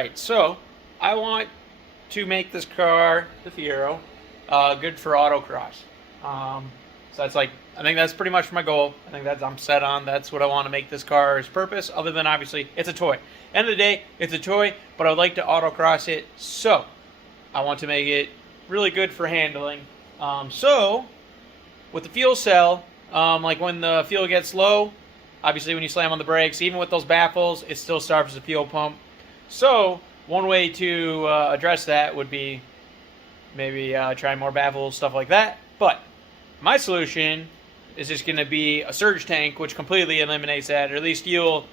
right, so I want to make this car, the Fiero, good for autocross. So that's like, I think that's pretty much my goal. I think I'm set on. That's what I want to make this car's purpose, other than obviously it's a toy. End of the day, it's a toy, but I would like to autocross it, so I want to make it really good for handling. So with the fuel cell, like when the fuel gets low, obviously when you slam on the brakes, even with those baffles, it still serves as a fuel pump. So one way to address that would be maybe try more baffles, stuff like that. But my solution is just going to be a surge tank, which completely eliminates that. Or at least you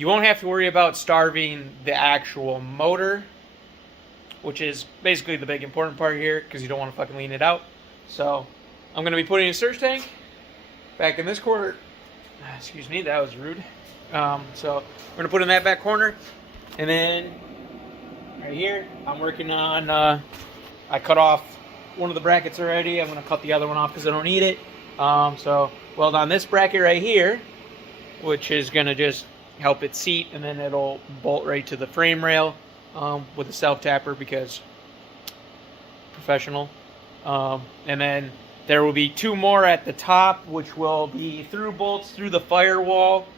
won't have to worry about starving the actual motor, which is basically the big important part here, because you don't want to fucking lean it out. So I'm going to be putting a surge tank back in this corner. Excuse me, that was rude. So we're going to put in that back corner. And then right here, I'm working on, I cut off one of the brackets already. I'm going to cut the other one off because I don't need it. So weld on this bracket right here, which is going to just help it seat, and then it'll bolt right to the frame rail with a self-tapper because professional. And then there will be two more at the top, which will be through bolts through the firewall.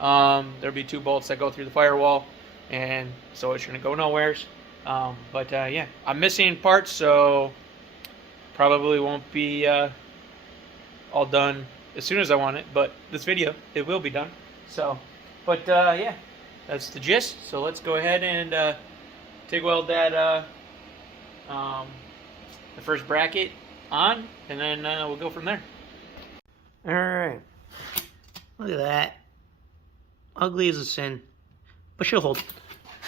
There'll be two bolts that go through the firewall, and so it's going to go nowheres. But yeah, I'm missing parts, so probably won't be all done as soon as I want it, but this video, it will be done. So, but yeah, that's the gist. So let's go ahead and TIG weld that the first bracket on, and then we'll go from there. All right, look at that. Ugly as a sin, but she'll hold.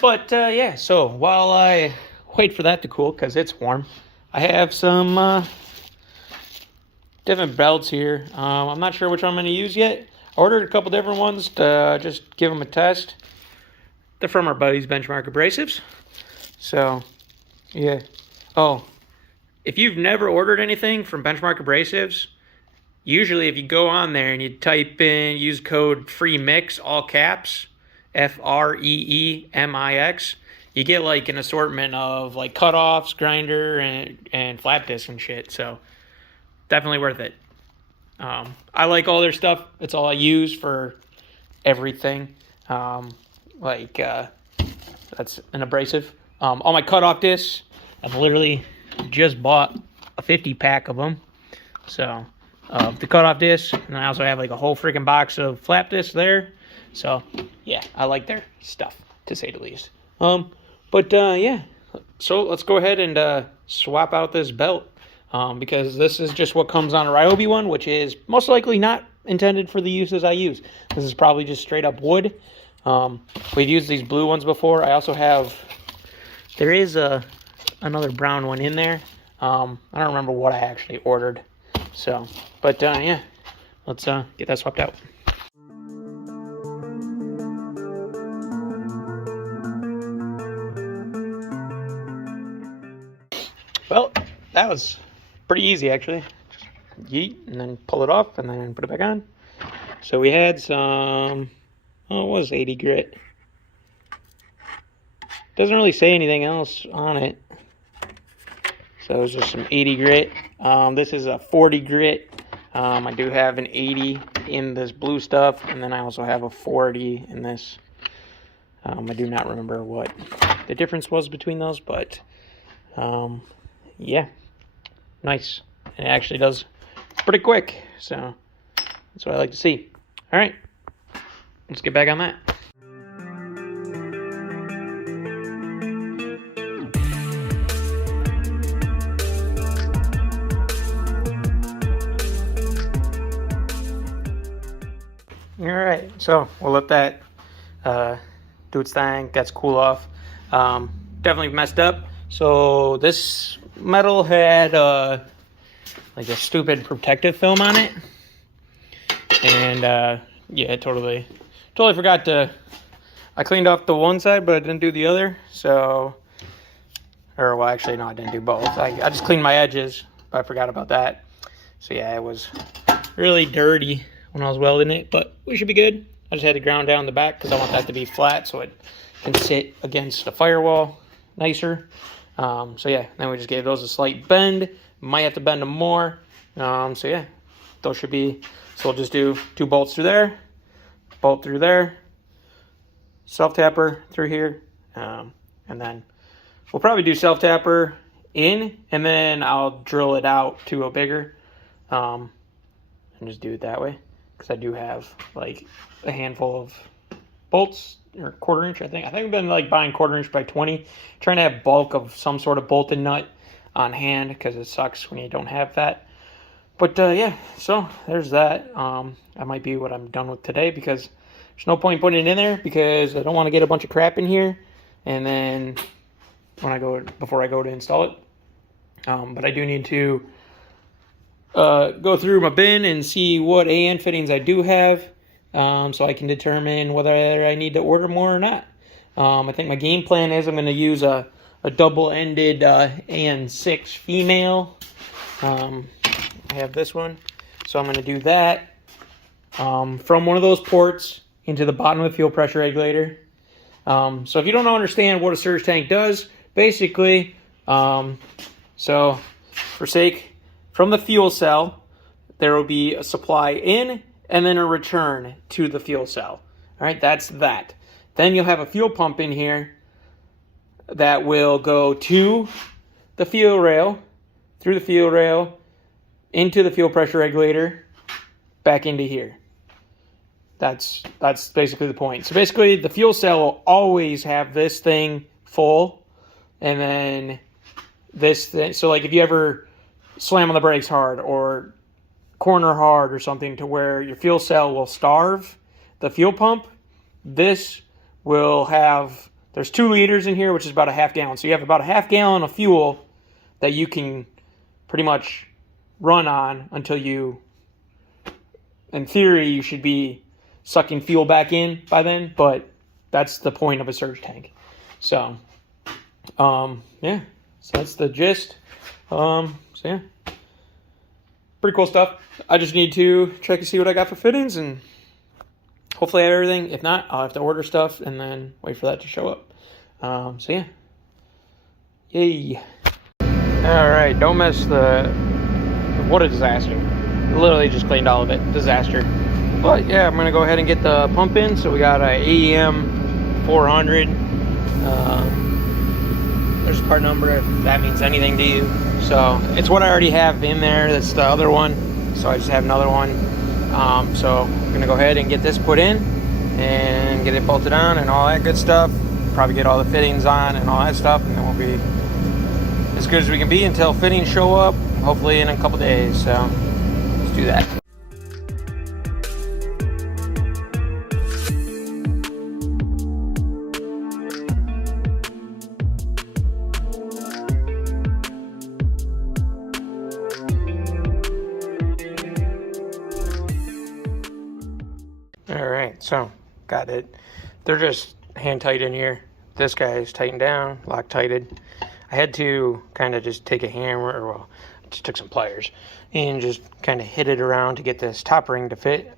But yeah, so while I wait for that to cool, because it's warm, I have some different belts here. I'm not sure which one I'm going to use yet. I ordered a couple different ones to just give them a test. They're from our buddies, Benchmark Abrasives. So, yeah. Oh, if you've never ordered anything from Benchmark Abrasives, usually if you go on there and you type in, use code FREEMIX, all caps, FREEMIX, you get like an assortment of like cutoffs, grinder, and flap disc and shit. So definitely worth it. I like all their stuff. It's all I use for everything. That's an abrasive. All my cutoff discs, I've literally just bought a 50 pack of them. So the cutoff discs, and I also have like a whole freaking box of flap discs there. So yeah, I like their stuff, to say the least. Yeah, so let's go ahead and swap out this belt, because this is just what comes on a Ryobi one, which is most likely not intended for the uses I use. This is probably just straight up wood. We've used these blue ones before. I also have, there is another brown one in there. I don't remember what I actually ordered. So, but yeah, let's get that swapped out. Well, that was pretty easy actually. Just yeet and then pull it off and then put it back on. So we had some, oh, it was 80 grit. Doesn't really say anything else on it. So it was just some 80 grit. This is a 40 grit. I do have an 80 in this blue stuff, and then I also have a 40 in this. I do not remember what the difference was between those, but yeah, nice. And it actually does pretty quick, so that's what I like to see. All right, let's get back on that. All right, so we'll let that do its thing. That's cool off. Definitely messed up. So this metal had like a stupid protective film on it, and yeah, totally forgot to. I cleaned off the one side, but I didn't do the other. So, or well, actually, no, I didn't do both. I just cleaned my edges, but I forgot about that. So yeah, it was really dirty when I was welding it, but we should be good. I just had to ground down the back because I want that to be flat so it can sit against the firewall nicer. So yeah, then we just gave those a slight bend. Might have to bend them more. So yeah, those should be, so we'll just do 2 bolts through there, bolt through there, self-tapper through here, and then we'll probably do self-tapper in, and then I'll drill it out to a bigger, and just do it that way, because I do have like a handful of bolts, or 1/4 inch, I think I've been like buying 1/4 inch by 20, trying to have bulk of some sort of bolted nut on hand, because it sucks when you don't have that. But yeah, so there's that. That might be what I'm done with today, because there's no point putting it in there, because I don't want to get a bunch of crap in here, and then before I go to install it. But I do need to go through my bin and see what AN fittings I do have, so I can determine whether I need to order more or not. I think my game plan is I'm going to use a double-ended AN6 female. I have this one, so I'm going to do that from one of those ports into the bottom of the fuel pressure regulator. So if you don't understand what a surge tank does, basically, so from the fuel cell, there will be a supply in and then a return to the fuel cell. All right, that's that. Then you'll have a fuel pump in here that will go to the fuel rail, through the fuel rail, into the fuel pressure regulator, back into here. That's basically the point. So basically, the fuel cell will always have this thing full, and then this thing. So like if you ever slam on the brakes hard or corner hard or something to where your fuel cell will starve the fuel pump, this will have, there's 2 liters in here, which is about a 1/2 gallon. So you have about a 1/2 gallon of fuel that you can pretty much run on until you, in theory, you should be sucking fuel back in by then, but that's the point of a surge tank. So, yeah, so that's the gist. So yeah, pretty cool stuff. I just need to check and see what I got for fittings, and hopefully I have everything. If not, I'll have to order stuff and then wait for that to show up. So yeah, yay. All right, don't mess what a disaster. Literally just cleaned all of it. Disaster. But yeah, I'm gonna go ahead and get the pump in. So we got a AEM 400. There's a part number if that means anything to you. So it's what I already have in there. That's the other one. So I just have another one. So I'm gonna go ahead and get this put in and get it bolted on and all that good stuff. Probably get all the fittings on and all that stuff, and then we'll be as good as we can be until fittings show up, hopefully in a couple days. So let's do that. Alright, so got it. They're just hand tight in here. This guy is tightened down, Loctited. I had to kind of just take a hammer, or well, just took some pliers and just kind of hit it around to get this top ring to fit.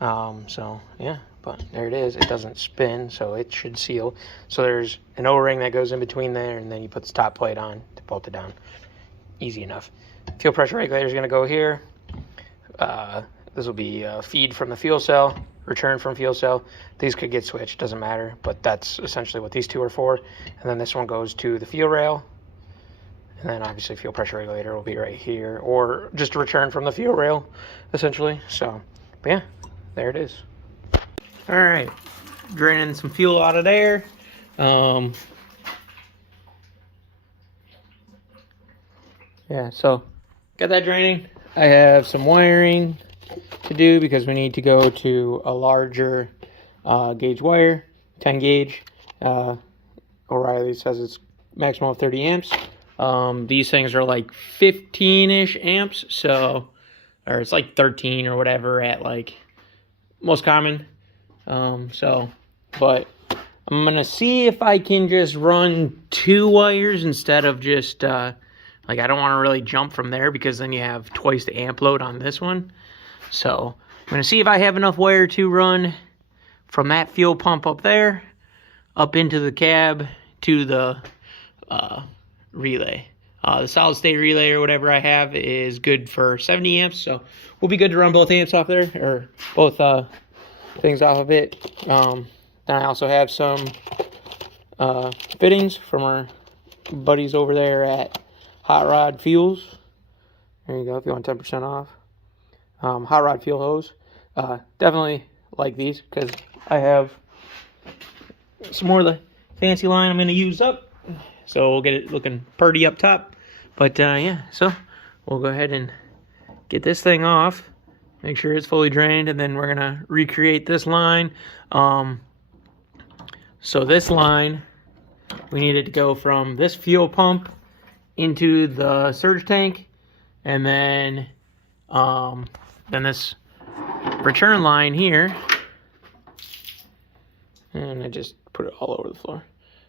So yeah, but there it is. It doesn't spin, so it should seal. So there's an O-ring that goes in between there, and then you put the top plate on to bolt it down. Easy enough. Fuel pressure regulator is going to go here. This will be feed from the fuel cell, return from fuel cell. These could get switched, doesn't matter, but that's essentially what these two are for. And then this one goes to the fuel rail, and then obviously fuel pressure regulator will be right here, or just a return from the fuel rail, essentially. So, but yeah, there it is. All right, draining some fuel out of there. Yeah, so got that draining. I have some wiring to do because we need to go to a larger gauge wire, 10 gauge. O'Reilly says it's maximum of 30 amps. These things are like 15-ish amps, so, or it's like 13 or whatever at like most common. So, but I'm gonna see if I can just run 2 wires instead of just like, I don't want to really jump from there because then you have twice the amp load on this one. So I'm going to see if I have enough wire to run from that fuel pump up there up into the cab to the relay. The solid state relay or whatever I have is good for 70 amps, so we'll be good to run both amps off there, or both things off of it. Then I also have some fittings from our buddies over there at Hot Rod Fuels. There you go, if you want 10% off. Hot Rod Fuel hose. Definitely like these because I have some more of the fancy line I'm going to use up. So we'll get it looking pretty up top. But yeah, so we'll go ahead and get this thing off. Make sure it's fully drained, and then we're going to recreate this line. So this line, we need it to go from this fuel pump into the surge tank, and then this return line here, and I just put it all over the floor.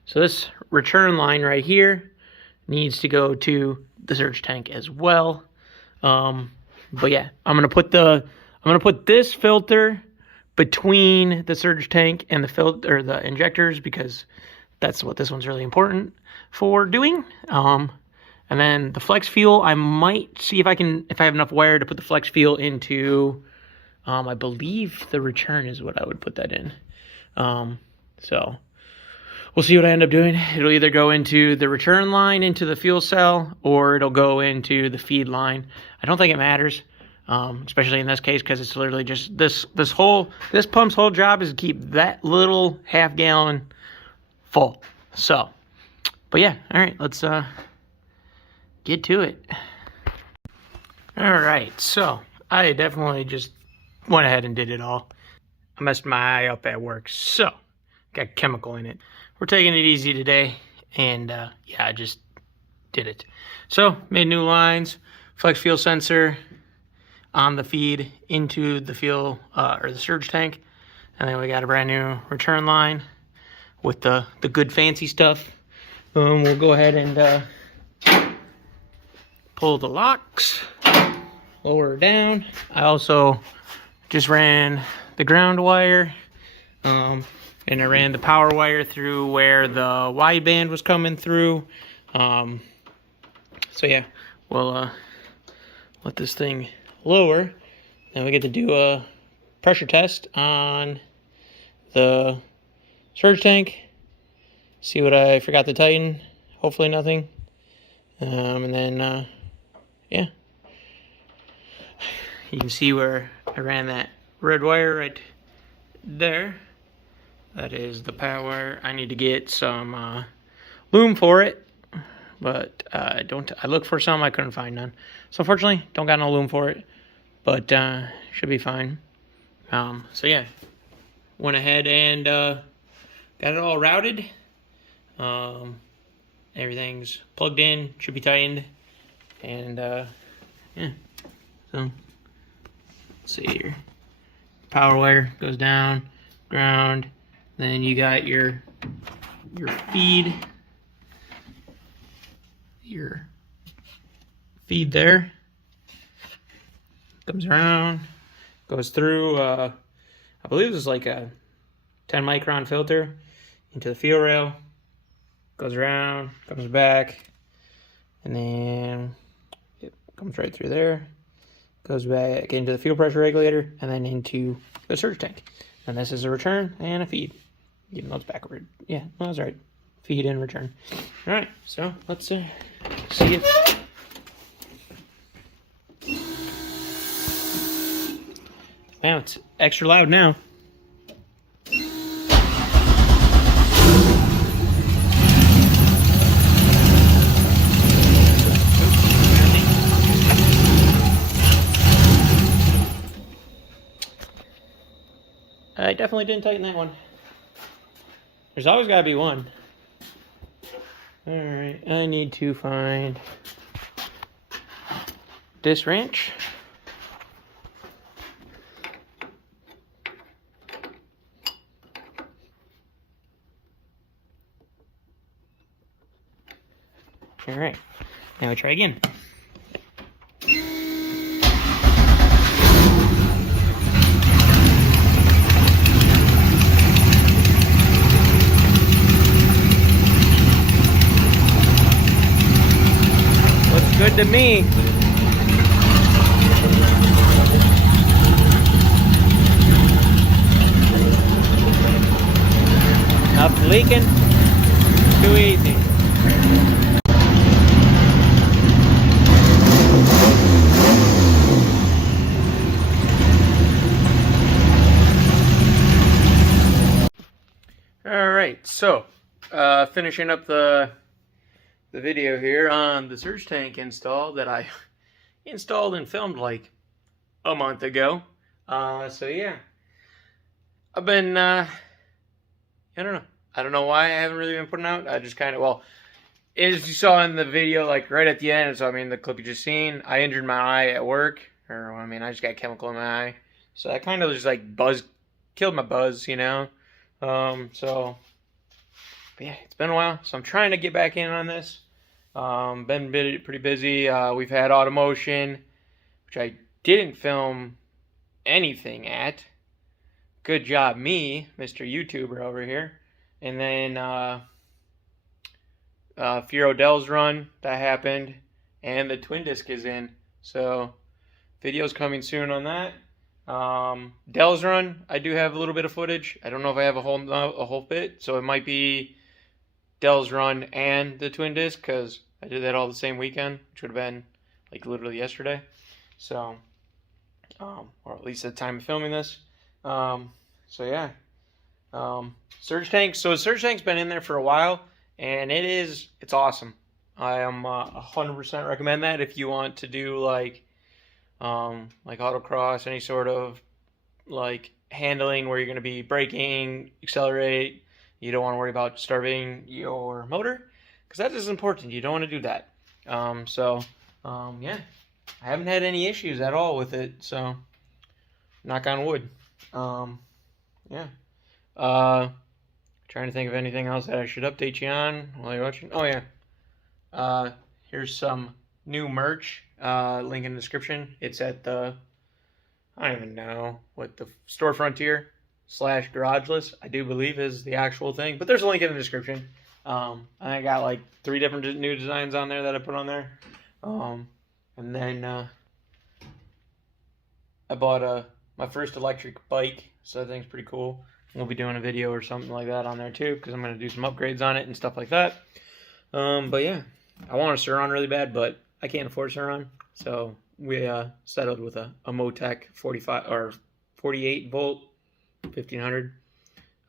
So this return line right here needs to go to the surge tank as well. But yeah, I'm gonna put this filter between the surge tank and the filter, or the injectors, because that's what this one's really important for doing. And then the flex fuel, I might see if I have enough wire to put the flex fuel into, I believe the return is what I would put that in. So we'll see what I end up doing. It'll either go into the return line into the fuel cell, or it'll go into the feed line. I don't think it matters, especially in this case, because it's literally just this pump's whole job is to keep that little half gallon full. So, but yeah, all right, let's get to it. All right, so I definitely just went ahead and did it all. I messed my eye up at work, so got chemical in it. We're taking it easy today, and yeah, I just did it. So made new lines, flex fuel sensor on the feed into the fuel or the surge tank, and then we got a brand new return line with the good fancy stuff. We'll go ahead and pull the locks, lower her down. I also just ran the ground wire, and I ran the power wire through where the wideband was coming through. So yeah, we'll let this thing lower, and we get to do a pressure test on the surge tank. See what I forgot to tighten. Hopefully nothing. And then yeah, you can see where I ran that red wire right there. That is the power wire. I need to get some loom for it, but I looked for some, I couldn't find none. So unfortunately, don't got no loom for it, but should be fine. So yeah, went ahead and got it all routed. Everything's plugged in, should be tightened, and yeah. So let's see here. Power wire goes down, ground. Then you got your feed, there. Comes around, goes through. I believe this is like a 10 micron filter into the fuel rail. Goes around, comes back, and then it comes right through there. Goes back into the fuel pressure regulator, and then into the surge tank. And this is a return and a feed. Even though it's backward. Yeah, well, that's right. Feed and return. All right, so let's see if... Wow, it's extra loud now. I definitely didn't tighten that one. There's always got to be one. Alright, I need to find this wrench. Alright, now we try again. to me. Nothing leaking. Too easy. All right, so finishing up the video here on the surge tank install that I installed and filmed like a month ago. So yeah, I've been I don't know why I haven't really been putting out. I just kind of, well, as you saw in the video, like right at the end, so I mean the clip you just seen, I injured my eye at work, or I mean I just got chemical in my eye, so I kind of just like killed my buzz, you know. So but yeah, it's been a while, so I'm trying to get back in on this. Been pretty busy. We've had Automotion, which I didn't film anything at. Good job, me, Mr. YouTuber over here. And then Fiero Dell's run, that happened, and the twin disc is in. So videos coming soon on that. Dell's run, I do have a little bit of footage. I don't know if I have a whole bit, so it might be Dell's run and the twin disc, because I did that all the same weekend, which would have been like literally yesterday. So, or at least at the time of filming this. So yeah. Surge tank. So surge tank's been in there for a while, and it's awesome. I am 100% recommend that if you want to do like autocross, any sort of like handling where you're going to be braking, accelerate. You don't want to worry about starving your motor, because that is important. You don't want to do that. Yeah, I haven't had any issues at all with it. So, knock on wood. Yeah. Trying to think of anything else that I should update you on while you're watching. Oh yeah. Here's some new merch. Link in the description. It's at the, I don't even know what the Store Frontier / Garageless, I do believe is the actual thing, but there's a link in the description. I got like 3 different new designs on there that I put on there. And then I bought my first electric bike, so that thing's pretty cool. We'll be doing a video or something like that on there too, because I'm going to do some upgrades on it and stuff like that. But yeah, I want a Sur-Ron really bad, but I can't afford Sur-Ron, so we settled with a Motec 45 or 48 volt 1500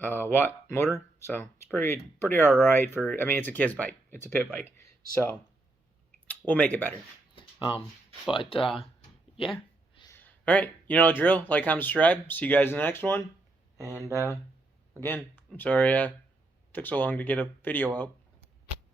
watt motor. So it's pretty all right for, I mean, it's a kid's bike, it's a pit bike, so we'll make it better. Yeah. All right, you know the drill. Like, comment, subscribe. See you guys in the next one. And again, I'm sorry it took so long to get a video out.